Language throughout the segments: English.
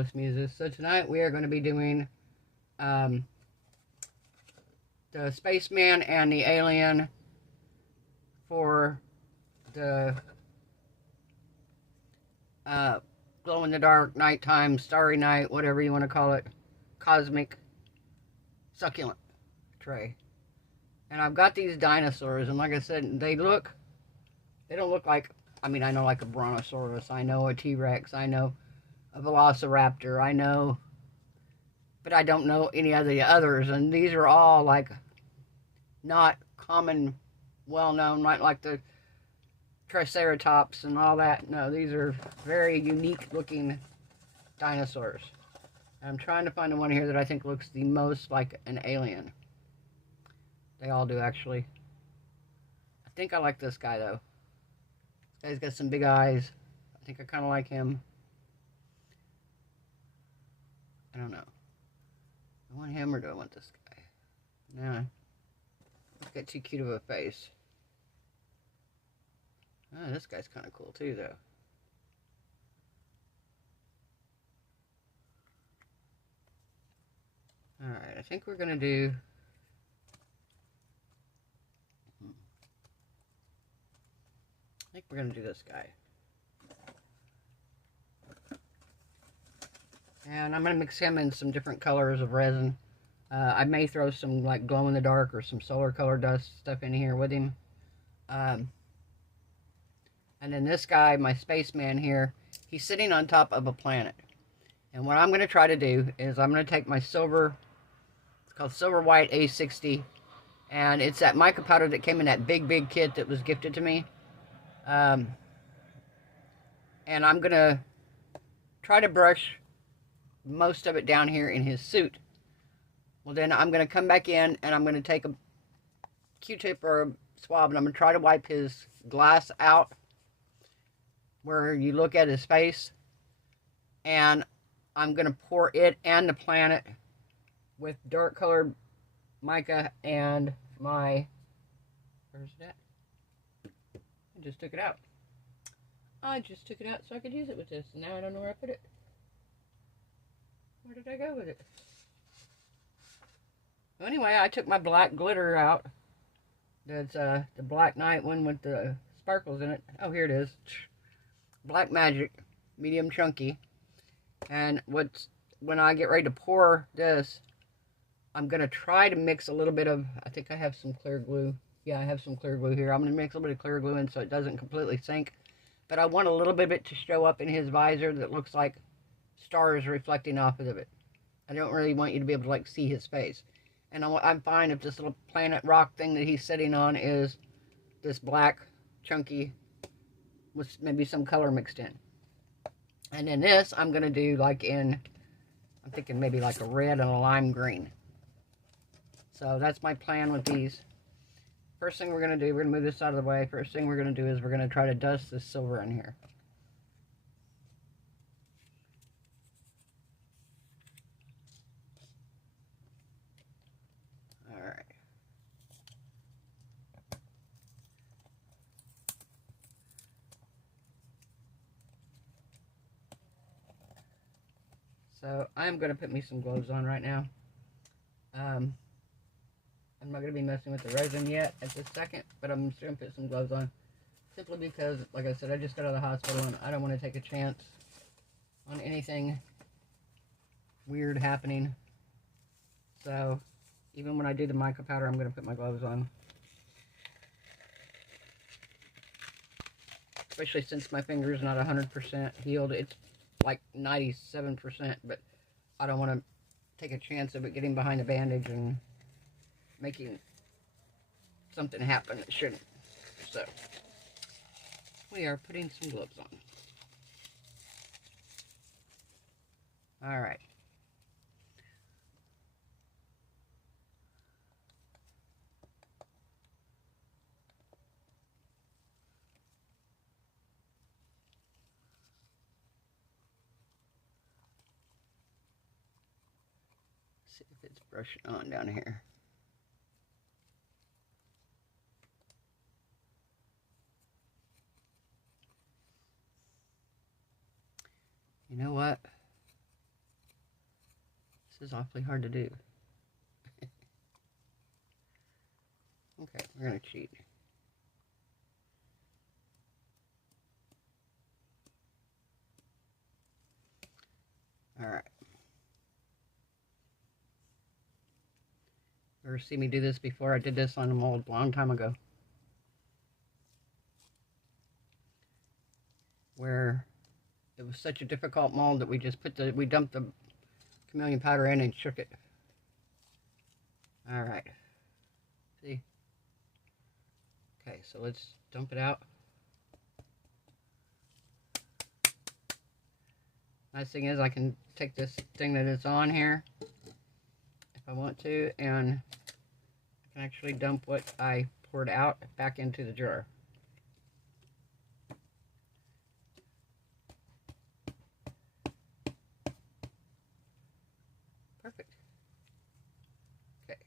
Marvelous Muses. So tonight we are going to be doing the Spaceman and the Alien for the glow-in-the-dark, nighttime, starry night, whatever you want to call it, cosmic succulent tray. And I've got these dinosaurs, and like I said, they don't look like, I mean, I know like a brontosaurus, I know a T-Rex, I know a velociraptor, I know, but I don't know any of the others, and these are all like not common, well-known, like the Triceratops and all that. No, these are very unique looking dinosaurs. I'm trying to find the one here that I think looks the most like an alien. They all do, actually. I think I like this guy, though. This guy's got some big eyes. I think I kind of like him. I don't know. Do I want him or do I want this guy? No. He's got too cute of a face. Oh, this guy's kind of cool, too, though. Alright, I think we're going to do... I think we're going to do this guy. And I'm going to mix him in some different colors of resin. I may throw some like glow-in-the-dark or some solar color dust stuff in here with him. And then this guy, my spaceman here, he's sitting on top of a planet. And what I'm going to try to do is I'm going to take my silver, it's called Silver White A60, and it's that mica powder that came in that big kit that was gifted to me. And I'm going to try to brush most of it down here in his suit. Well, then I'm going to come back in and I'm going to take a Q-tip or a swab and I'm going to try to wipe his glass out where you look at his face, and I'm going to pour it and the planet with dark colored mica and my, where's that? I just took it out. I just took it out so I could use it with this. Now I don't know where I put it. Where did I go with it? Well, anyway, I took my black glitter out. That's the Black Knight one with the sparkles in it. Oh, here it is. Black Magic, medium chunky. And when I get ready to pour this, I'm going to try to mix a little bit of, I think I have some clear glue. Yeah, I have some clear glue here. I'm going to mix a little bit of clear glue in so it doesn't completely sink. But I want a little bit of it to show up in his visor that looks like stars reflecting off of it. I don't really want you to be able to like see his face. And I'm fine if this little planet rock thing that he's sitting on is this black chunky with maybe some color mixed in. And then this I'm going to do like in, I'm thinking maybe like a red and a lime green. So that's my plan with these. First thing we're going to do, we're going to move this out of the way. First thing we're going to do is we're going to try to dust this silver in here. Alright. So I'm going to put me some gloves on right now. I'm not going to be messing with the resin yet at this second, but I'm just going to put some gloves on. Simply because, like I said, I just got out of the hospital and I don't want to take a chance on anything weird happening. So, even when I do the mica powder, I'm going to put my gloves on. Especially since my finger's not 100% healed. It's like 97%, but I don't want to take a chance of it getting behind a bandage and making something happen that shouldn't. So, we are putting some gloves on. Alright. See if it's brushing on down here. You know what? This is awfully hard to do. Okay, we're going to cheat. Alright. Ever see me do this before? I did this on a mold a long time ago, where it was such a difficult mold that we just we dumped the chameleon powder in and shook it. Alright. See? Okay, so let's dump it out. Nice thing is I can take this thing that is on here if I want to, and I can actually dump what I poured out back into the jar. Perfect. Okay.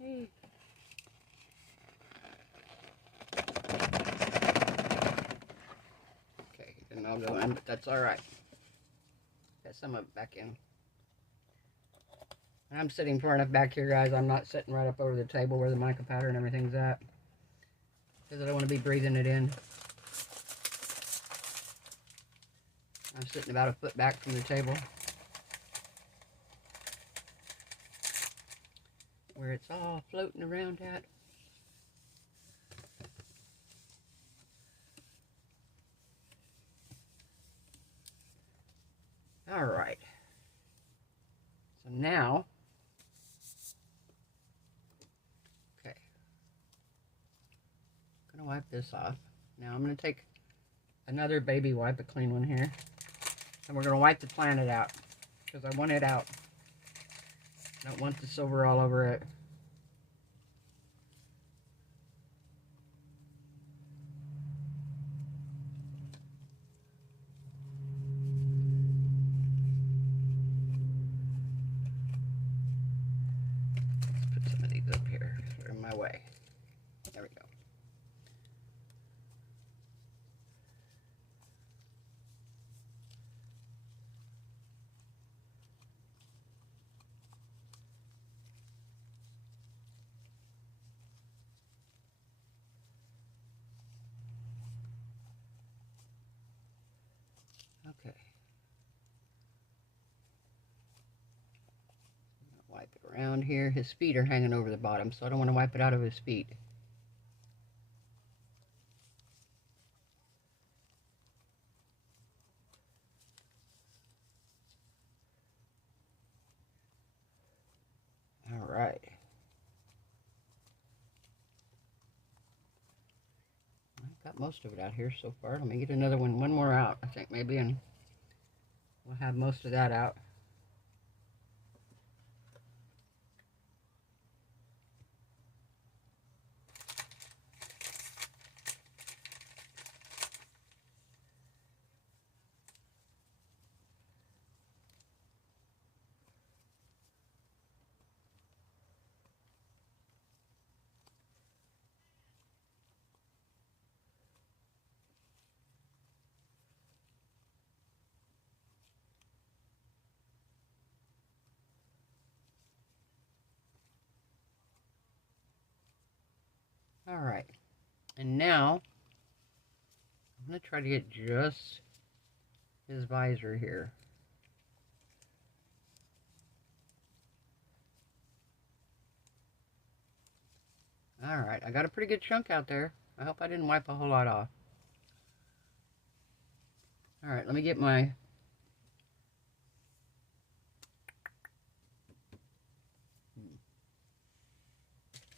Hey. Okay, and I'll go in, but that's alright. Got some of it back in. And I'm sitting far enough back here, guys. I'm not sitting right up over the table where the mica powder and everything's at, because I don't want to be breathing it in. I'm sitting about a foot back from the table, where it's all floating around at. Alright. So now, okay, I'm going to wipe this off. Now I'm going to take another baby wipe, a clean one here, and we're going to wipe the planet out, because I want it out. I don't want the silver all over it. Let's put some of these up here. They're in my way. There we go. Okay. Wipe it around here. His feet are hanging over the bottom, so I don't want to wipe it out of his feet. All right. I've got most of it out here so far. Let me get another one more out, I think maybe, and we'll have most of that out. All right, and now I'm going to try to get just his visor here. All right, I got a pretty good chunk out there. I hope I didn't wipe a whole lot off. All right, let me get my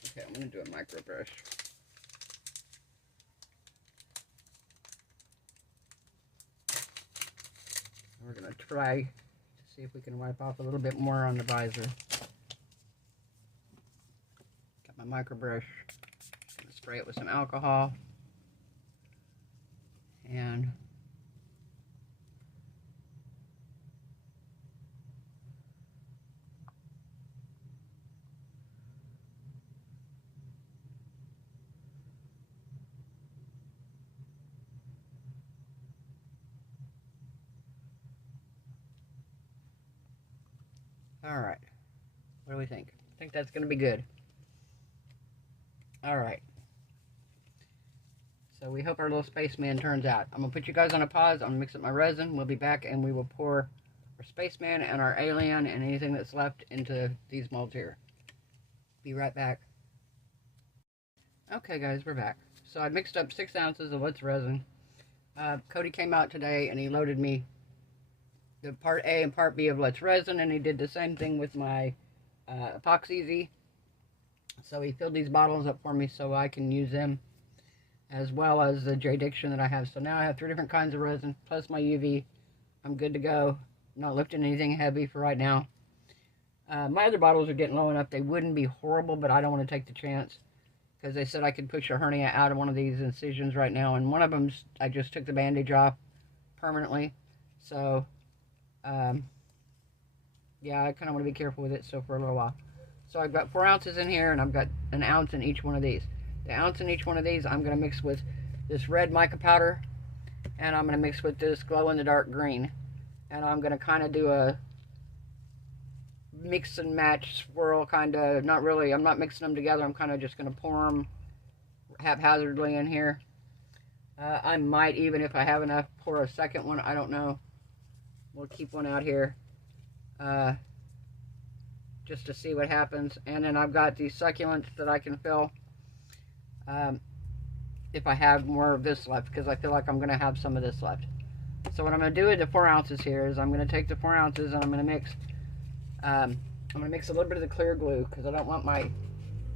okay, I'm going to do a micro brush. We're going to try to see if we can wipe off a little bit more on the visor. Got my micro brush. Going to spray it with some alcohol. And Alright. What do we think? I think that's going to be good. Alright. So we hope our little spaceman turns out. I'm going to put you guys on a pause. I'm going to mix up my resin. We'll be back and we will pour our spaceman and our alien and anything that's left into these molds here. Be right back. Okay guys, we're back. So I mixed up 6 ounces of Let's resin. Cody came out today and he loaded me the part A and part B of Let's resin, and he did the same thing with my epoxy. So he filled these bottles up for me so I can use them, as well as the J-Diction that I have. So now I have 3 different kinds of resin, plus my UV. I'm good to go. I'm not lifting anything heavy for right now. My other bottles are getting low enough. They wouldn't be horrible, but I don't want to take the chance, because they said I could push a hernia out of one of these incisions right now. And one of them, I just took the bandage off permanently. So, yeah, I kind of want to be careful with it, so for a little while. So I've got 4 ounces in here, and I've got an ounce in each one of these. The ounce in each one of these, I'm going to mix with this red mica powder, and I'm going to mix with this glow-in-the-dark green. And I'm going to kind of do a mix and match swirl, kind of. Not really, I'm not mixing them together. I'm kind of just going to pour them haphazardly in here. I might, even if I have enough, pour a second one. I don't know. We'll keep one out here just to see what happens. And then I've got these succulents that I can fill if I have more of this left, because I feel like I'm going to have some of this left. So what I'm going to do with the 4 ounces here is I'm going to take the 4 ounces and I'm going to mix a little bit of the clear glue, because I don't want my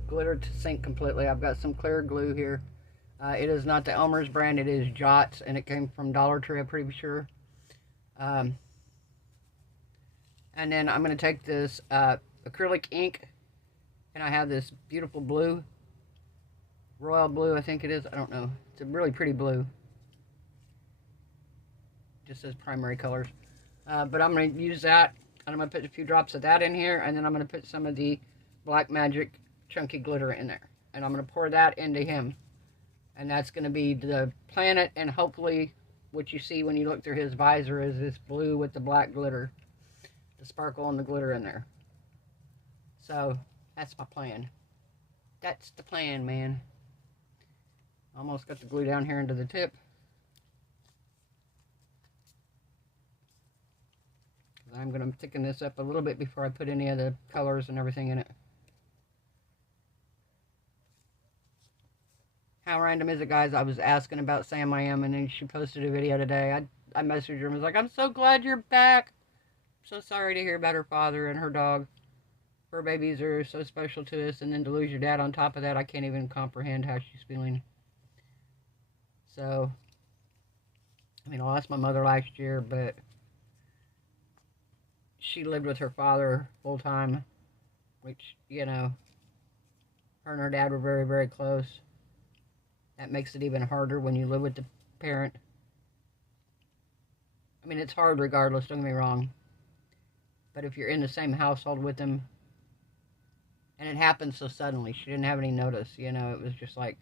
glitter to sink completely. I've got some clear glue here. It is not the Elmer's brand, it is Jots, and it came from Dollar Tree, I'm pretty sure. And then I'm going to take this acrylic ink, and I have this beautiful blue, royal blue I think it is, I don't know. It's a really pretty blue. Just says primary colors. But I'm going to use that, and I'm going to put a few drops of that in here, and then I'm going to put some of the Black Magic chunky glitter in there. And I'm going to pour that into him. And that's going to be the planet, and hopefully what you see when you look through his visor is this blue with the black glitter. The sparkle and the glitter in there. So, that's my plan. That's the plan, man. Almost got the glue down here into the tip. I'm going to thicken this up a little bit before I put any of the colors and everything in it. How random is it, guys? I was asking about Sam I Am, and then she posted a video today. I messaged her and was like, I'm so glad you're back. I'm so sorry to hear about her father and her dog. Her babies are so special to us, and then to lose your dad on top of that, I can't even comprehend how she's feeling. So, I mean, I lost my mother last year, but she lived with her father full time, which, you know, her and her dad were very, very close. That makes it even harder when you live with the parent. I mean, it's hard regardless, don't get me wrong. But if you're in the same household with them, and it happened so suddenly, she didn't have any notice, you know, it was just like,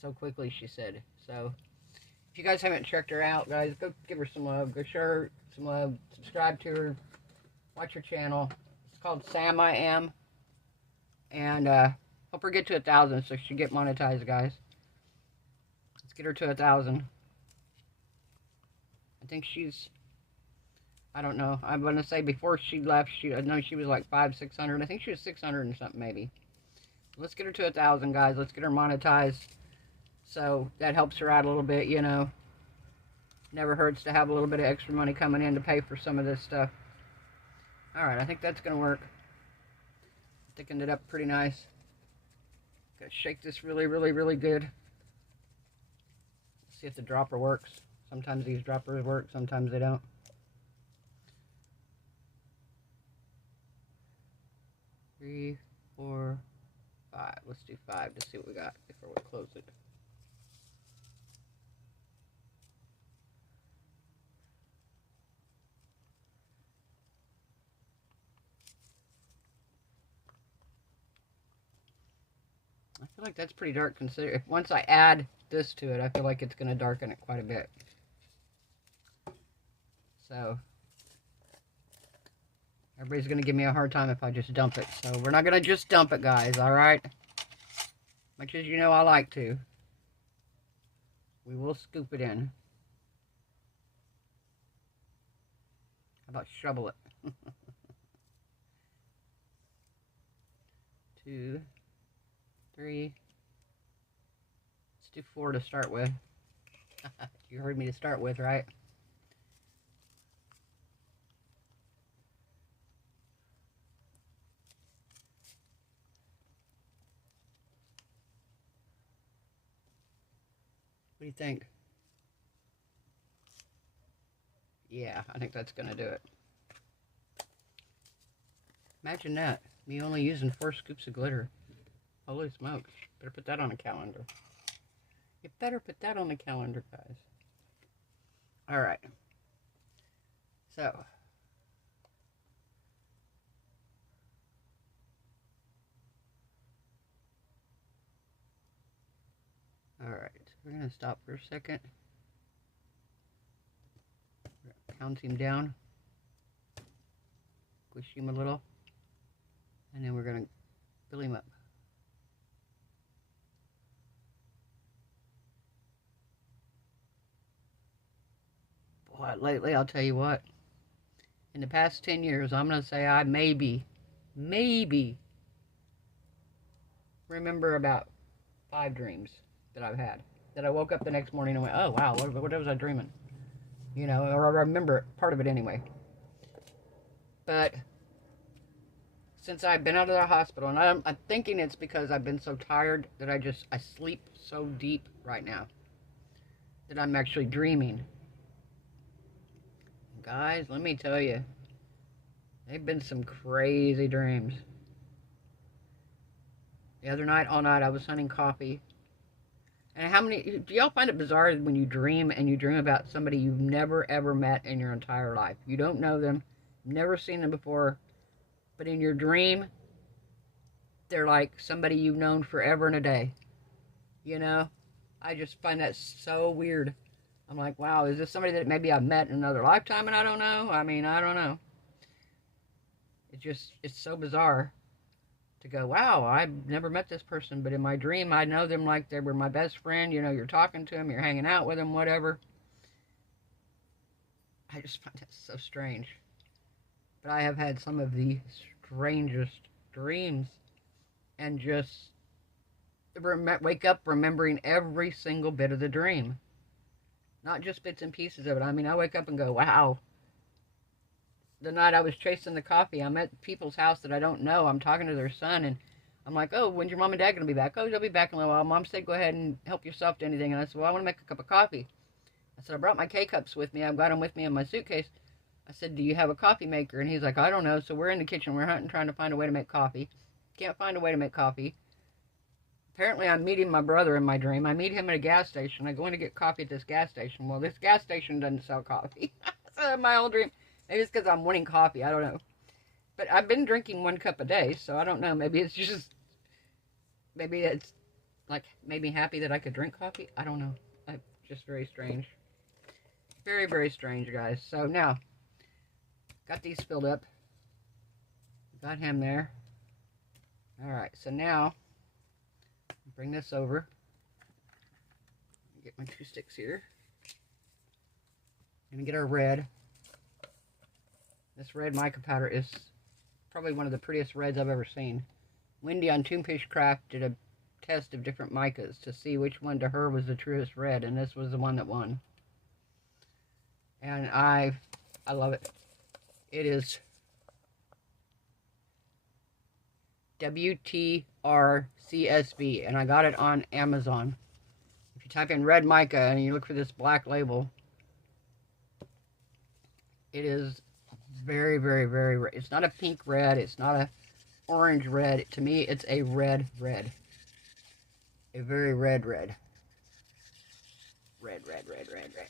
so quickly, she said. So, if you guys haven't checked her out, guys, go give her some love. Go show her some love. Subscribe to her. Watch her channel. It's called Sam I Am. And hope her get to 1,000 so she get monetized, guys. Let's get her to 1,000. I think she's, I don't know. I'm going to say before she left, I know she was like 500, 600. I think she was 600 and something maybe. Let's get her to 1,000, guys. Let's get her monetized. So that helps her out a little bit, you know. Never hurts to have a little bit of extra money coming in to pay for some of this stuff. Alright, I think that's going to work. Thickened it up pretty nice. Gotta shake this really, really, really good. See if the dropper works. Sometimes these droppers work, sometimes they don't. Three, 4, 5. Let's do 5 to see what we got before we close it. I feel like that's pretty dark consider. Once I add this to it, I feel like it's going to darken it quite a bit. So, Everybody's going to give me a hard time if I just dump it. So we're not going to just dump it, guys, alright? Much as you know I like to. We will scoop it in. How about shovel it? 2, 3. Let's do 4 to start with. You heard me to start with, right? What do you think? Yeah, I think that's going to do it. Imagine that. Me only using 4 scoops of glitter. Holy smokes. Better put that on a calendar. You better put that on the calendar, guys. Alright. So. Alright. We're going to stop for a second. We're going to pound him down. Squish him a little. And then we're going to fill him up. Boy, lately, I'll tell you what. In the past 10 years, I'm going to say I maybe remember about 5 dreams that I've had. That I woke up the next morning and went, oh, wow, what was I dreaming? You know, or I remember part of it anyway. But since I've been out of the hospital, and I'm thinking it's because I've been so tired that I sleep so deep right now that I'm actually dreaming. Guys, let me tell you, they've been some crazy dreams. The other night, all night, I was hunting coffee. And how many, do y'all find it bizarre when you dream and you dream about somebody you've never ever met in your entire life? You don't know them, never seen them before, but in your dream, they're like somebody you've known forever and a day. You know? I just find that so weird. I'm like, wow, is this somebody that maybe I've met in another lifetime and I don't know? I mean, I don't know. It's so bizarre to go, wow, I've never met this person, but in my dream, I know them like they were my best friend. You know, you're talking to them, you're hanging out with them, whatever. I just find that so strange. But I have had some of the strangest dreams and just wake up remembering every single bit of the dream. Not just bits and pieces of it. I mean, I wake up and go, wow. The night I was chasing the coffee, I'm at people's house that I don't know. I'm talking to their son, and I'm like, oh, when's your mom and dad going to be back? Oh, they'll be back in a little while. Mom said, go ahead and help yourself to anything. And I said, well, I want to make a cup of coffee. I said, I brought my K-cups with me. I've got them with me in my suitcase. I said, do you have a coffee maker? And he's like, I don't know. So we're in the kitchen. We're hunting, trying to find a way to make coffee. Can't find a way to make coffee. Apparently, I'm meeting my brother in my dream. I meet him at a gas station. I go in to get coffee at this gas station. Well, this gas station doesn't sell coffee. So my old dream. Maybe it's because I'm wanting coffee. I don't know. But I've been drinking 1 cup a day, so I don't know. Maybe it's just... Maybe it's, like, made me happy that I could drink coffee. I don't know. Just very strange. Very, very strange, guys. So now, got these filled up. Got him there. Alright, so now... Bring this over. Get my 2 sticks here. And get our red. This red mica powder is probably one of the prettiest reds I've ever seen. Wendy on Toonfish Craft did a test of different micas to see which one to her was the truest red, and this was the one that won. And I love it. It is WTRCSB, and I got it on Amazon. If you type in red mica and you look for this black label, it is very, very, very red. It's not a pink red. It's not a orange red. To me, it's a red red. A very red red. Red, red, red, red, red.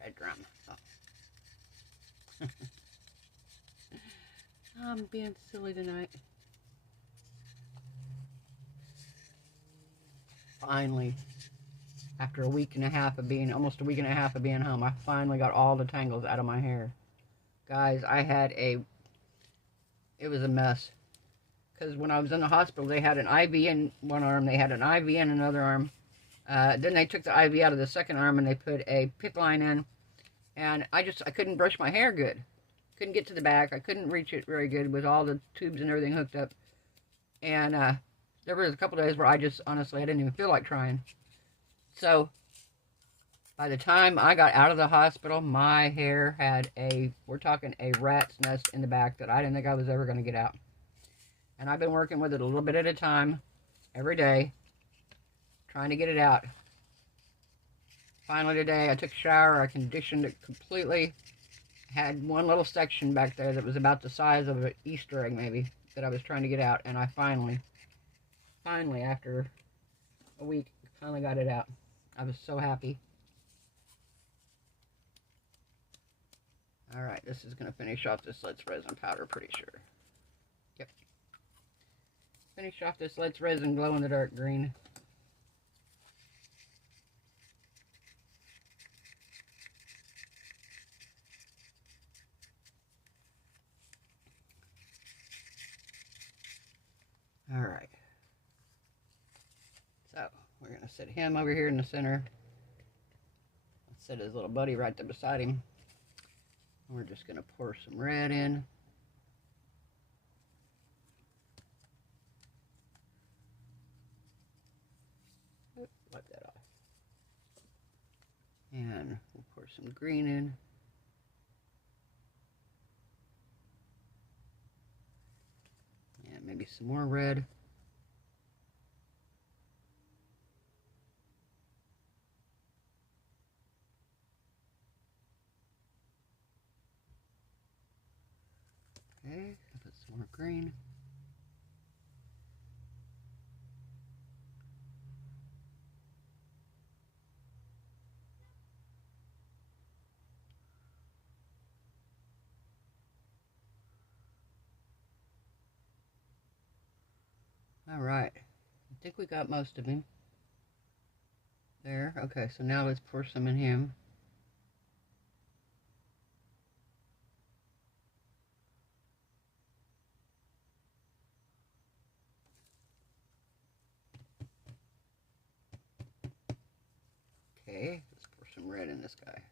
Red drum. Oh. I'm being silly tonight. Finally, after almost a week and a half of being home, I finally got all the tangles out of my hair. Guys, I had a it was a mess. Because when I was in the hospital, they had an IV in one arm, they had an IV in another arm. Then they took the IV out of the second arm and they put a PICC line in. And I couldn't brush my hair good. Couldn't get to the back. I couldn't reach it very good with all the tubes and everything hooked up. And there was a couple days where I just, honestly, I didn't even feel like trying. So, by the time I got out of the hospital, my hair had we're talking a rat's nest in the back that I didn't think I was ever going to get out. And I've been working with it a little bit at a time, every day, trying to get it out. Finally today, I took a shower, I conditioned it completely. Had one little section back there that was about the size of an Easter egg, maybe, that I was trying to get out. And I finally, after a week, finally got it out. I was so happy. Alright, this is going to finish off this Let's Resin powder, pretty sure. Yep. Finish off this Let's Resin glow-in-the-dark green. Alright. So, we're going to set him over here in the center. Let's set his little buddy right there beside him. We're just going to pour some red in. Wipe that off. And we'll pour some green in. And maybe some more red. Okay, I'll put some more green. All right, I think we got most of him. There, okay, so now let's pour some in him. Okay, let's pour some red in this guy.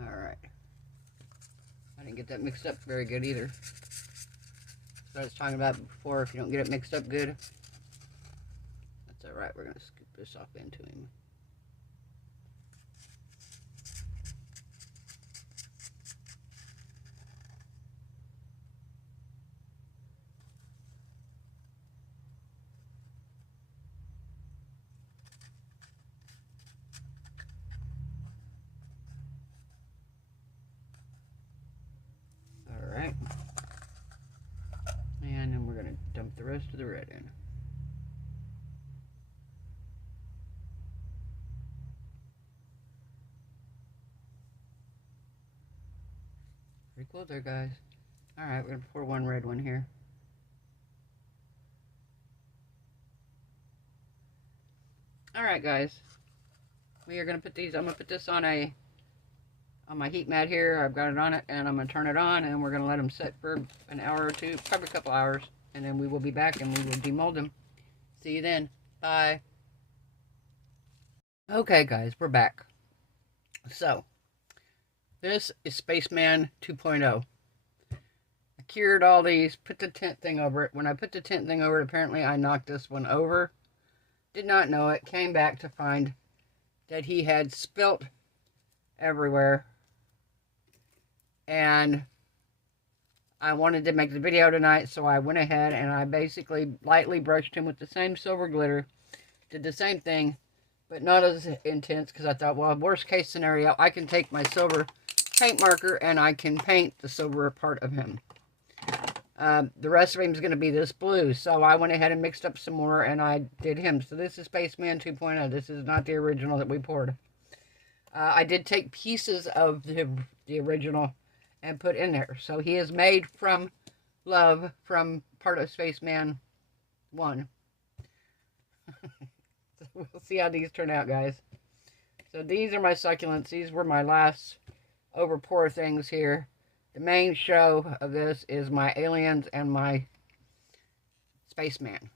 Alright. I didn't get that mixed up very good either. So I was talking about before, if you don't get it mixed up good, that's alright. We're going to scoop this off into him. Alright. And then we're going to dump the rest of the red in. Pretty cool there, guys. Alright, we're going to pour one red one here. Alright, guys. We are going to put these, I'm going to put this on my heat mat here. I've got it on it, and I'm going to turn it on, and we're going to let them set for an hour or two, probably a couple hours, and then we will be back, and we will demold them. See you then. Bye. Okay, guys, we're back. So, this is Spaceman 2.0. I cured all these, put the tent thing over it. When I put the tent thing over it, apparently I knocked this one over. Did not know it. Came back to find that he had spilt everywhere. And I wanted to make the video tonight, so I went ahead and I basically lightly brushed him with the same silver glitter. Did the same thing, but not as intense, because I thought, well, worst case scenario, I can take my silver paint marker and I can paint the silver part of him. The rest of him is going to be this blue, so I went ahead and mixed up some more and I did him. So this is Spaceman 2.0. This is not the original that we poured. I did take pieces of the original and put in there. So he is made from love, from part of Spaceman 1. So we'll see how these turn out, guys. So these are my succulents. These were my last over pour things here. The main show of this is my aliens and my Spaceman.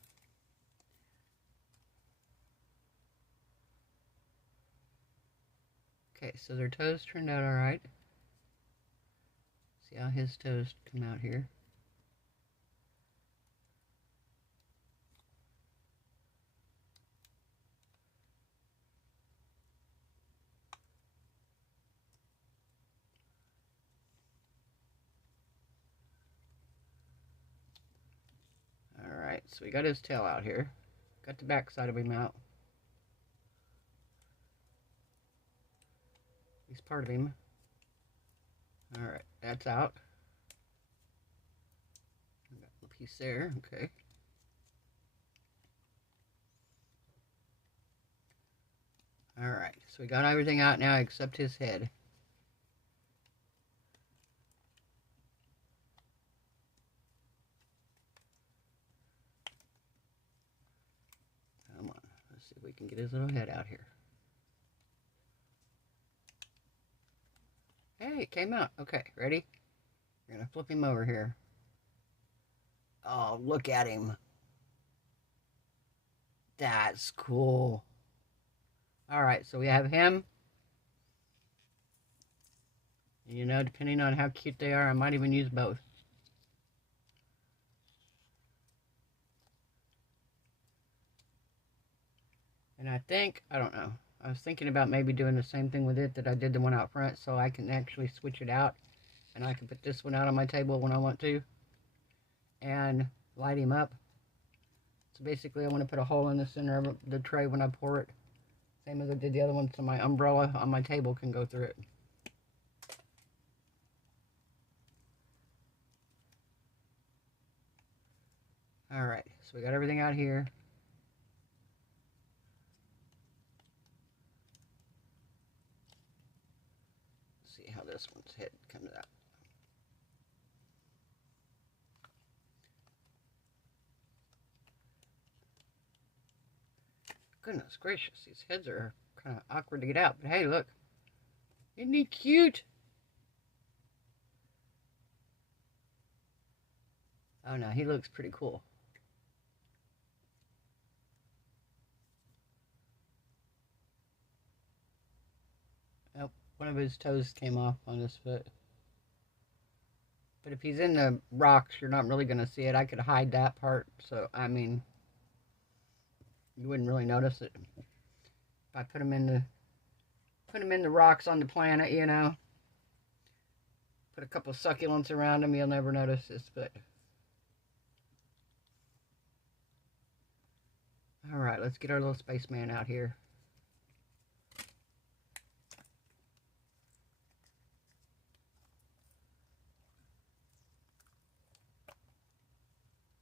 Okay, so their toes turned out all right. See how his toes come out here. Alright, so we got his tail out here. Got the back side of him out. At least part of him. Alright, that's out. Got a piece there, okay. Alright, so we got everything out now except his head. Come on, let's see if we can get his little head out here. Hey, it came out. Okay, ready? We're going to flip him over here. Oh, look at him. That's cool. Alright, so we have him. You know, depending on how cute they are, I might even use both. And I think, I don't know, I was thinking about maybe doing the same thing with it that I did the one out front, so I can actually switch it out. And I can put this one out on my table when I want to. And light him up. So basically I want to put a hole in the center of the tray when I pour it. Same as I did the other one, so my umbrella on my table can go through it. Alright, so we got everything out here. Let's see how this one's head comes out. Goodness gracious, these heads are kind of awkward to get out. But hey, look. Isn't he cute? Oh no, he looks pretty cool. Oh, one of his toes came off on his foot. But if he's in the rocks, you're not really going to see it. I could hide that part, so, I mean, you wouldn't really notice it. If I put him in the rocks on the planet, you know. Put a couple succulents around him, you'll never notice his foot. Alright, let's get our little Spaceman out here.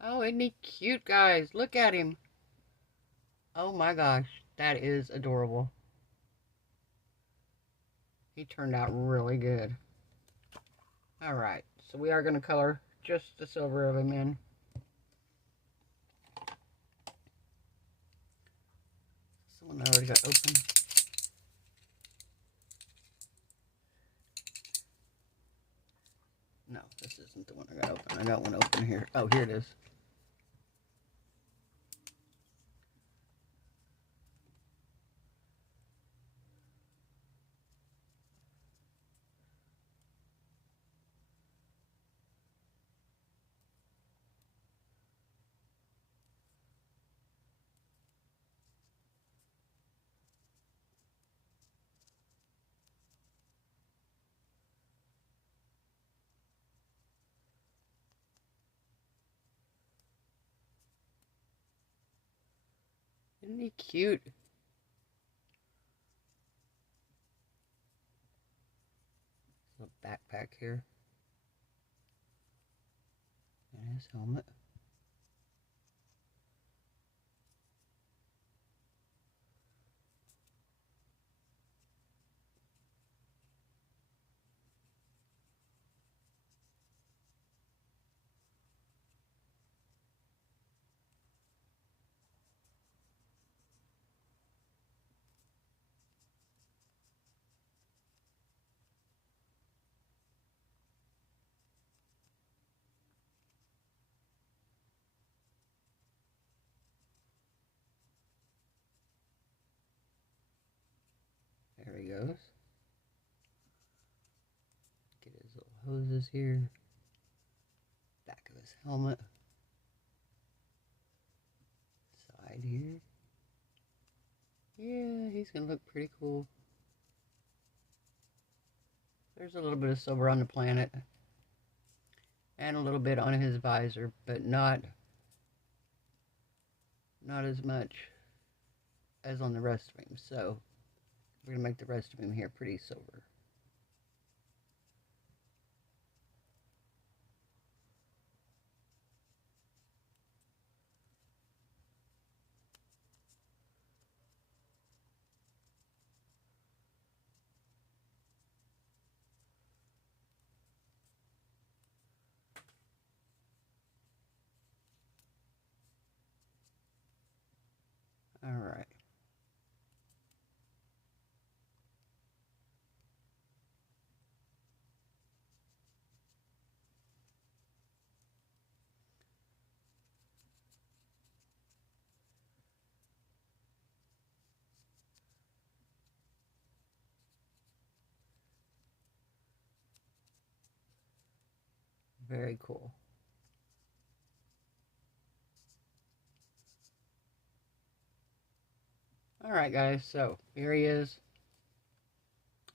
Oh, isn't he cute, guys? Look at him. Oh my gosh, that is adorable. He turned out really good. Alright, so we are going to color just the silver of him in. This one I already got open. No, this isn't the one I got open. I got one open here. Oh, here it is. Isn't he cute? backpack here. And his helmet. There he goes. Get his little hoses here. Back of his helmet. Side here. Yeah, he's gonna look pretty cool. There's a little bit of silver on the planet. And a little bit on his visor, but not as much as on the rest of him. So we're gonna make the rest of him here pretty silver. All right. Very cool. All right, guys, so here he is.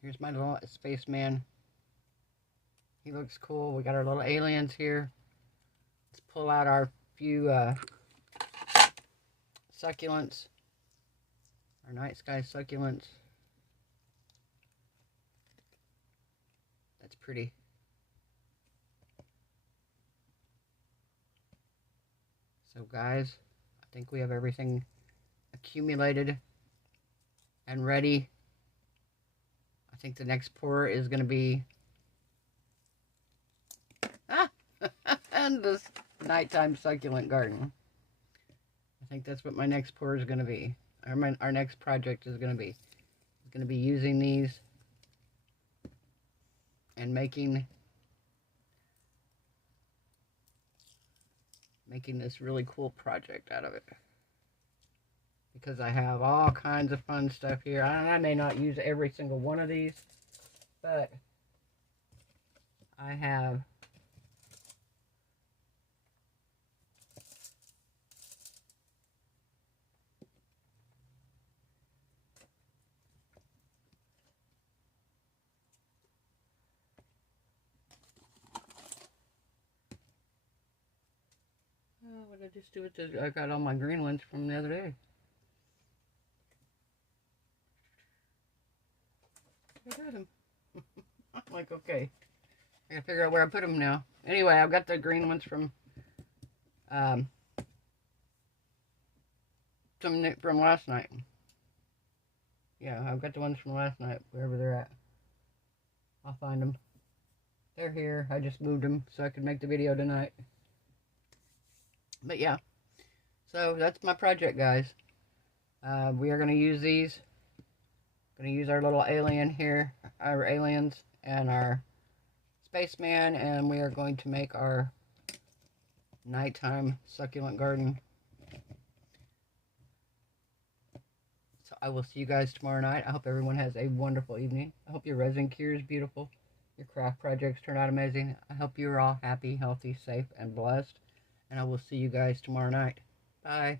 Here's my little spaceman. He looks cool. We got our little aliens here. Let's pull out our few succulents. Our night sky succulents. That's pretty. So guys, I think we have everything accumulated and ready. I think the next pour is going to be and this nighttime succulent garden. I think that's what my next pour is going to be. Our next project is going to be. It's going to be using these and making this really cool project out of it. Because I have all kinds of fun stuff here. I may not use every single one of these, but I have what did I just do with this? I got all my green ones from the other day. I got them. I'm like, okay. I gotta figure out where I put them now. Anyway, I've got the green ones from last night. Yeah, I've got the ones from last night, wherever they're at. I'll find them. They're here. I just moved them so I could make the video tonight. But yeah, so that's my project, guys. We are going to use these. Going to use our little alien here, our aliens, and our spaceman, and we are going to make our nighttime succulent garden. So I will see you guys tomorrow night. I hope everyone has a wonderful evening. I hope your resin cure is beautiful. Your craft projects turn out amazing. I hope you're all happy, healthy, safe, and blessed. And I will see you guys tomorrow night. Bye.